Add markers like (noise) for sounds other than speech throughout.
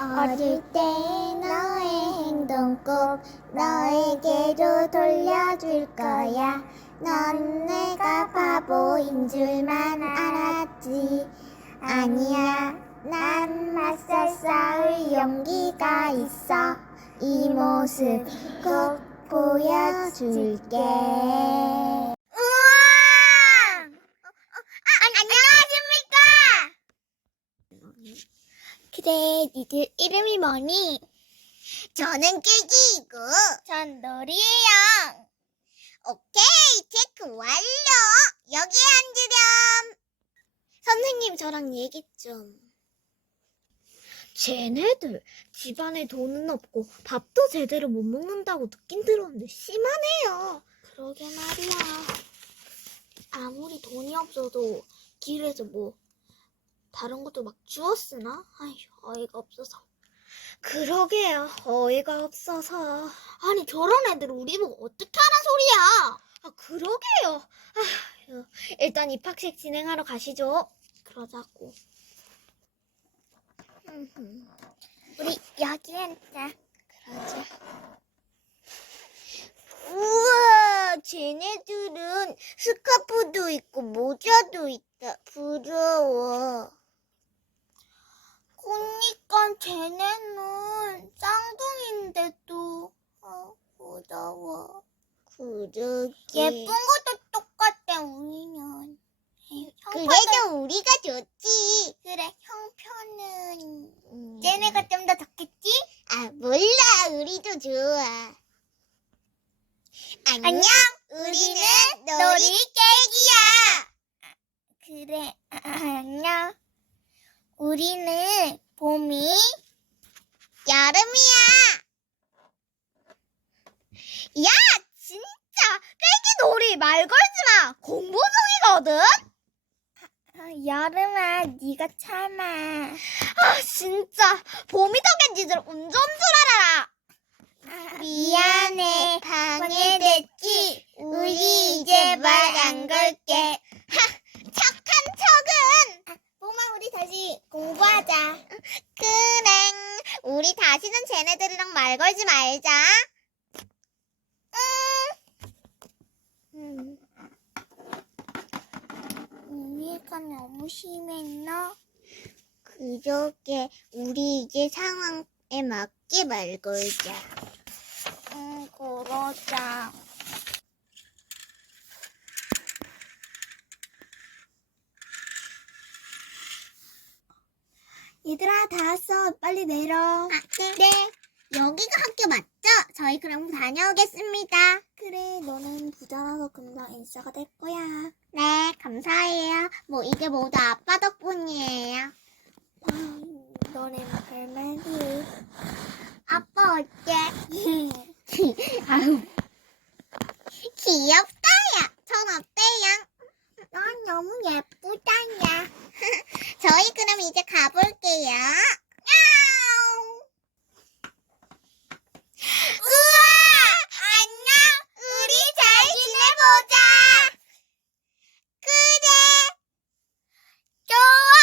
어릴 때 너의 행동 꼭 너에게로 돌려줄 거야. 넌 내가 바보인 줄만 알았지. 아니야, 난 맞서 싸울 용기가 있어. 이 모습 꼭 보여줄게. 우와! 안녕하십니까? 그래, 니들 이름이 뭐니? 저는 깨기이고, 전 놀이에요. 오케이, 체크 완료. 여기에 앉으렴. 선생님, 저랑 얘기 좀. 쟤네들 집안에 돈은 없고 밥도 제대로 못 먹는다고 듣긴 들었는데 심하네요. 그러게 말이야. 아무리 돈이 없어도 길에서 뭐 다른 것도 막 주웠으나? 아휴, 어이가 없어서. 그러게요. 어이가 없어서. 아니, 저런 애들 우리 보고 어떻게 하란 소리야? 아 그러게요. 아휴, 일단 입학식 진행하러 가시죠. 그러자고. 우리 여기 앉자. 그러자. 우와, 스카프도 있고 모자도 있다. 부러워. 그니까 쟤네는 쌍둥이인데도 어, 부러워. 그러게. 예쁜 것도 똑같아, 우리는. 그래도 우리가 좋지. 그래, 형편은 쟤네가 좀 더 좋겠지? 아, 몰라. 우리도 좋아. 안녕. 우리는 놀이 깨기야. 그래. 안녕. 우리는 봄이 여름이야. 야, 진짜 깨기 놀이 말 걸지 마. 공부 중이거든. 여름아, 네가 참아. 아, 진짜 봄이 니들 운전 줄 알아라. 미안해, 방해됐지. 우리 이제 말 안 걸게. 하, 착한 척은. 봄아, 우리 다시 공부하자. 그래, 우리 다시는 쟤네들이랑 말 걸지 말자. 응. 음. 우리가 너무 심했나? 그러게 우리 이제 상황에 맞게 말 걸자. 응, 그러자. 얘들아, 다 왔어. 빨리 내려. 아, 네. 여기가 학교 맞죠? 저희 그럼 다녀오겠습니다. 그래, 너는 부자라서 금방 인싸가 될 거야. 네, 감사해요. 뭐 이게 모두 아빠 덕분이에요. 너네 별말이. 아빠 어때? (laughs) (laughs) 귀엽다야. 전 어때요? 넌 너무 예쁘다 야. (laughs) 저희 그럼 이제 가볼게요. 우와! 안녕! 우리 잘 지내보자! 그래! 좋아!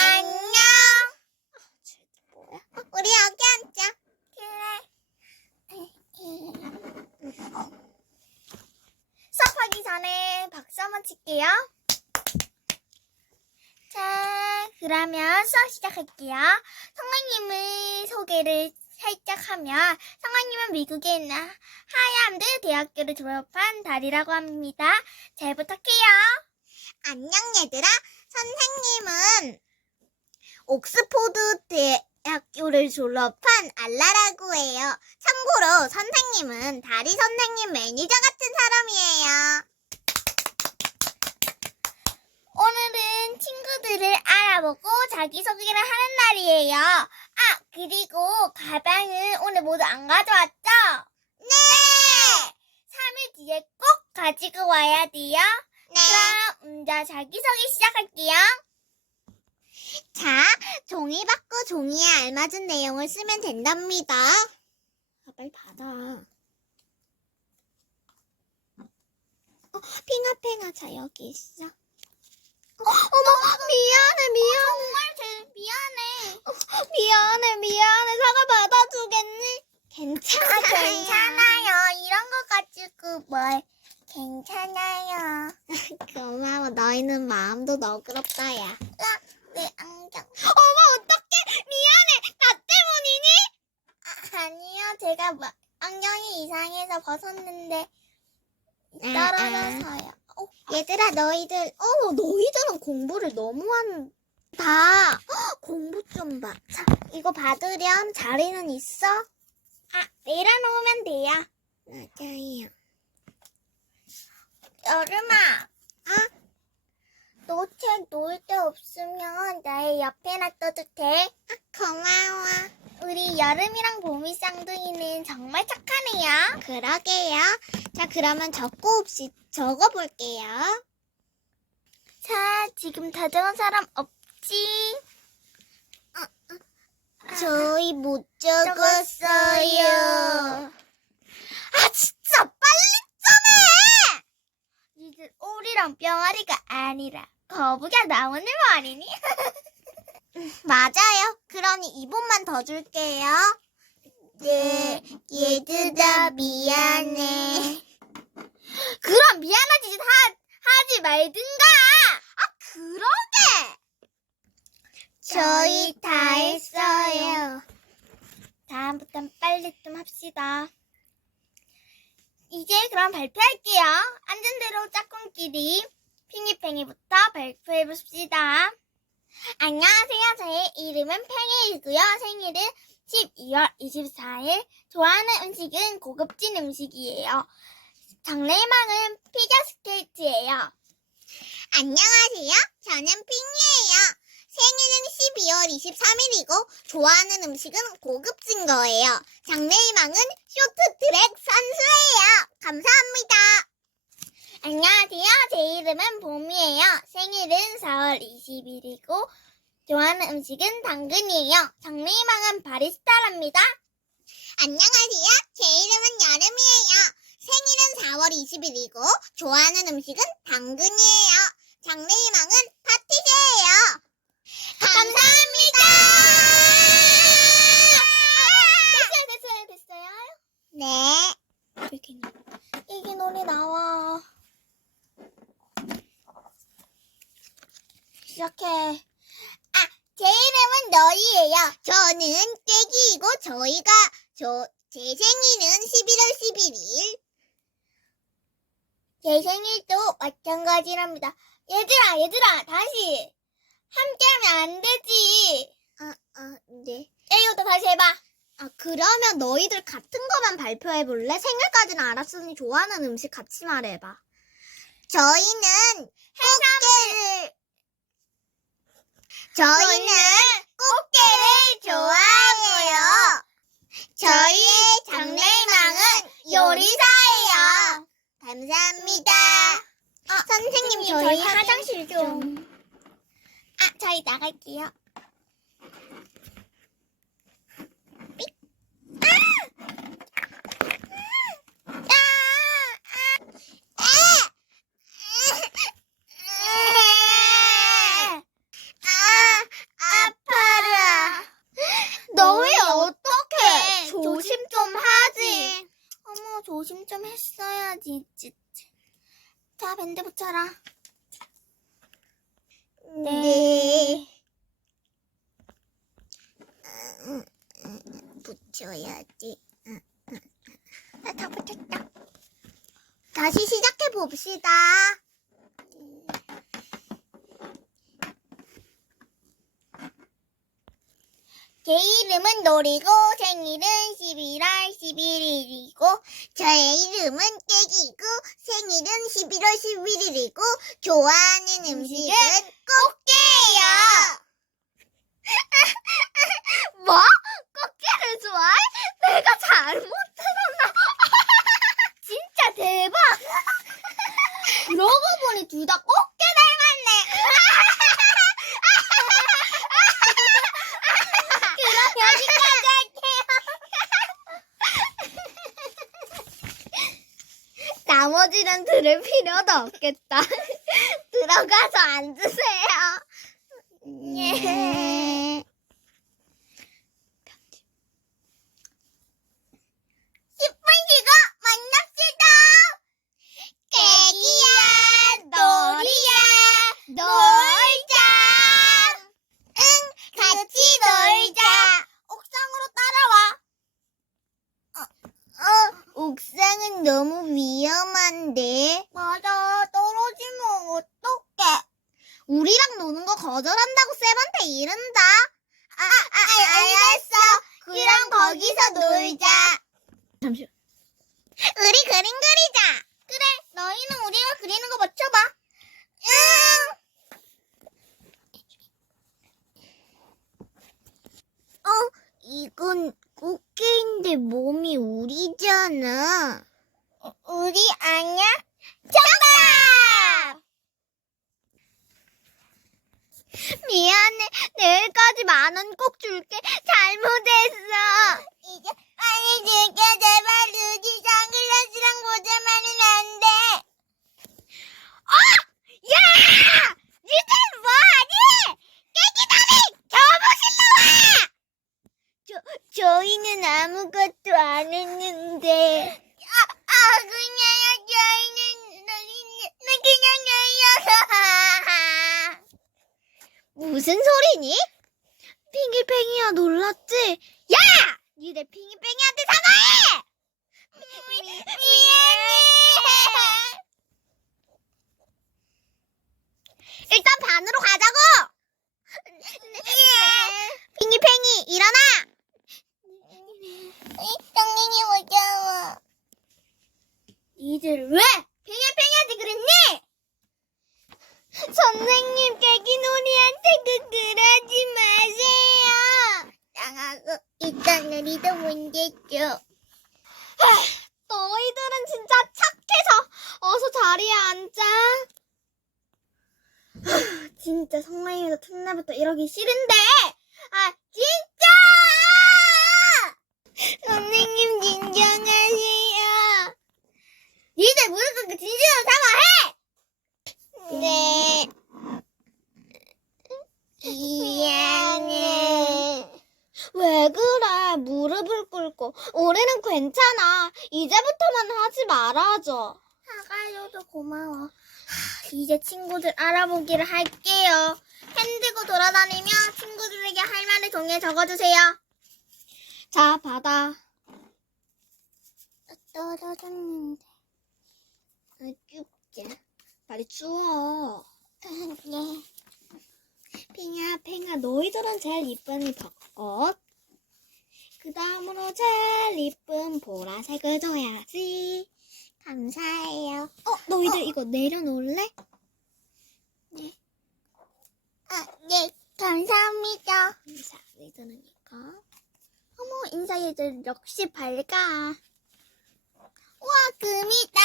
안녕! 우리 여기 앉자. 그래. 수업하기 전에 칠게요. 자, 그러면 수업 시작할게요. 성아님의 소개를 살짝 하면 성아님은 미국에 있는 하이암드 대학교를 졸업한 달이라고 합니다. 잘 부탁해요. 안녕 얘들아. 선생님은 옥스포드 대학교를 졸업한 알라라고 해요. 참고로 선생님은 다리 선생님 매니저 같은 사람이에요. 오늘은 친구들을 알아보고 자기소개를 하는 날이에요. 아, 그리고 가방은 오늘 모두 안 가져왔죠? 네! 3일 뒤에 꼭 가지고 와야 돼요. 네. 그럼 먼저 자기소개 시작할게요. 자, 종이 받고 종이에 알맞은 내용을 쓰면 된답니다. 아, 빨리 받아. 어, 핑아핑아, 자, 여기 있어. 어머 미안해 미안해 어, 미안해. 미안해 미안해 사과 받아주겠니? 괜찮아 아, 괜찮아요. 이런 거 가지고 뭘 괜찮아요. (laughs) 고마워 너희는 마음도 너그럽다 야나 안경? 어머 어떡해 미안해 나 때문이니? 아, 아니요, 제가 안경이 이상해서 벗었는데 아, 아. 떨어져서요. 어, 얘들아, 너희들, 어, 너희들은 공부를 너무 한 다. 헉, 공부 좀 봐. 자, 이거 받으렴. 자리는 있어? 아, 내려놓으면 돼요. 맞아요. 여름아. 아? 너 책 놓을 데 없으면 나의 옆에 놔둬도 돼? 고마워. 우리 여름이랑 봄이 쌍둥이는 정말 착하네요. 그러게요. 자, 그러면 적고 없이 적어볼게요. 자, 지금 다 적은 사람 없지? 저희 못 적었어요. 아, 진짜 빨리 좀 해! 니들 오리랑 병아리가 아니라 거북이가 나오는 말이니? (laughs) 맞아요. 그러니 2분만 더 줄게요. 네, 얘들아, 미안해. 그럼 미안한 짓 하, 하지 말든가! 아, 그러게! 저희 다 했어요. 다음부턴 빨리 좀 합시다. 이제 그럼 발표할게요. 앉은 대로 짝꿍끼리 핑이팽이부터 발표해 봅시다. 안녕하세요. 제 이름은 팽이이고요. 생일은 12월 24일. 좋아하는 음식은 고급진 음식이에요. 장래희망은 피겨 스케이트예요. 안녕하세요. 저는 핑이에요. 생일은 12월 23일이고 좋아하는 음식은 고급진 거예요. 장래희망은 쇼트트랙 선수예요. 감사합니다. 안녕하세요. 제 이름은 봄이에요. 생일은 4월 20일이고 좋아하는 음식은 당근이에요. 장래희망은 바리스타랍니다. 안녕하세요. 제 이름은 여름이에요. 생일은 4월 20일이고 좋아하는 음식은 당근이에요. 장래희망은 파티제예요. 감사합니다. 됐어요, 됐어요, 됐어요. 네. 이렇게 이게 노래 나와. 시작해. 아, 제 이름은 너희예요. 저는 깨기이고 저희가 저 제 생일은 11월 11일. 제 생일도 마찬가지랍니다. 얘들아, 얘들아, 다시 함께하면 안 되지. 아, 아, 네. 에이부터 다시 해봐. 아, 그러면 너희들 같은 거만 발표해 볼래? 생일까지는 알았으니 좋아하는 음식 같이 말해봐. 저희는 꽃게를 저희는 꽃게를 좋아해요. 저희의 장래희망은 요리사예요. 감사합니다. 아, 선생님, 저희 화장실 좀. 아, 저희 나갈게요. 아, 아파라. 너희 어떡해. 조심 좀 하지. 어머, 조심 좀 찌. 자, 밴드 붙여라. 네. 붙여야지. 아, 다 붙였다. 다시 시작해 봅시다. 제 이름은 노리고 생일은 11월 11일이고 저의 이름은 깨기고 생일은 11월 11일이고 좋아하는 음식은 꽃게예요. (laughs) 뭐? 꽃게를 좋아해? 내가 잘못 들었나? (laughs) 진짜 대박! 그러고 보니 둘 다 꽃게 닮았네. 그럼 여기까지 나머지는 들을 필요도 없겠다. (laughs) 들어가서 앉으세요. 예. 10분 쉬고 만납시다. 우리랑 노는 거 거절한다고 쌤한테 이른다. 아, 아, 알겠어. 그럼 거기서 놀자. 잠시. 우리 그림 그리자. 그래, 너희는 우리가 그리는 거 맞춰봐. 응. 어, 이건 꽃게인데 몸이 우리잖아. 우리 아니야? 정답! 미안해. 내일까지 만 원 꼭 줄게. 잘못했어. 이제 빨리 줄게. 제발 루지 선글라스랑 모자만은 안 돼. 어! 야! 니들 뭐하니? 깨기다니! 교무실로 와! 저, 저희는 아무것도 안 했는데. 아, 아, 그냥 저희는, 나 그냥 저희야. 무슨 소리니? 핑계팽이야 놀랐지? 야! 니네 핑계팽이한테 사과해! 미, 미안해! 일단 반으로 가자고! 핑계팽이 일어나! 똥님이 무서워. 니들 왜 팽이팽이한테 그랬니? 선생님 깨기놀이한테 그 그러지 마세요. 나가고 일단 우리도 문제죠. 너희들은 진짜 착해서 어서 자리에 앉자. 진짜 성화임에서 이러기 싫은데. 아 진짜! 선생님 진정하세요. 니들 무릎 꿇고 진심으로 사과해! 네. 미안해. 왜 그래? 무릎을 꿇고. 올해는 괜찮아. 이제부터만 하지 말아줘. 사과해줘서 고마워. 하, 이제 친구들 알아보기를 할게요. 핸들고 돌아다니며 친구들에게 할 말을 종이에 적어주세요. 자, 받아. 떨어졌는데. 아, 춥게. 빨리 추워. 네. (laughs) 핑아, 팽아, 너희들은 제일 이쁜 이 벚꽃. 그 다음으로 제일 이쁜 보라색을 줘야지. 감사해요. 어, 너희들 이거 내려놓을래? 네. 아, 네. 감사합니다. 감사, 너희들은 이거. 어머, 인사이들 역시 밝아. 우와, 금이다.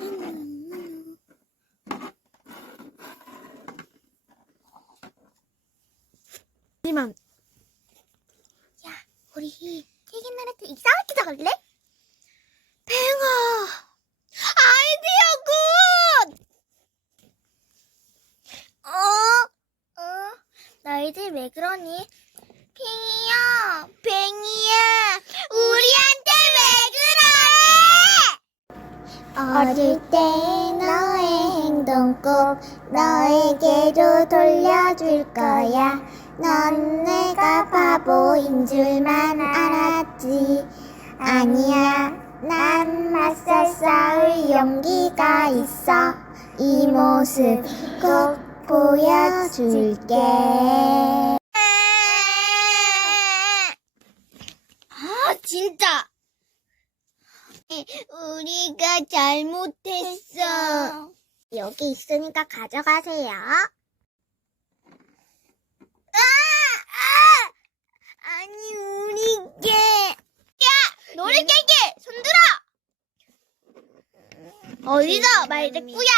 음. 하지만 야 우리 튀긴 나라트 이상하게 적을래? 팽아 아이디어 굿! 어? 어? 너희들 왜 그러니? 팽이야 팽이야 우리한테 왜 그래? 어릴 때 너의 행동 꼭 너에게로 돌려줄 거야. 넌 내가 바보인 줄만 알았지. 아니야, 난 맞설 싸울 용기가 있어. 이 모습 꼭 보여줄게. 아, 진짜. 우리가 잘못했어. 여기 있으니까 가져가세요. 아! 아! 아니, 우리 게. 야! 너를 깨게! 손들어! 어디서 말대꾸야!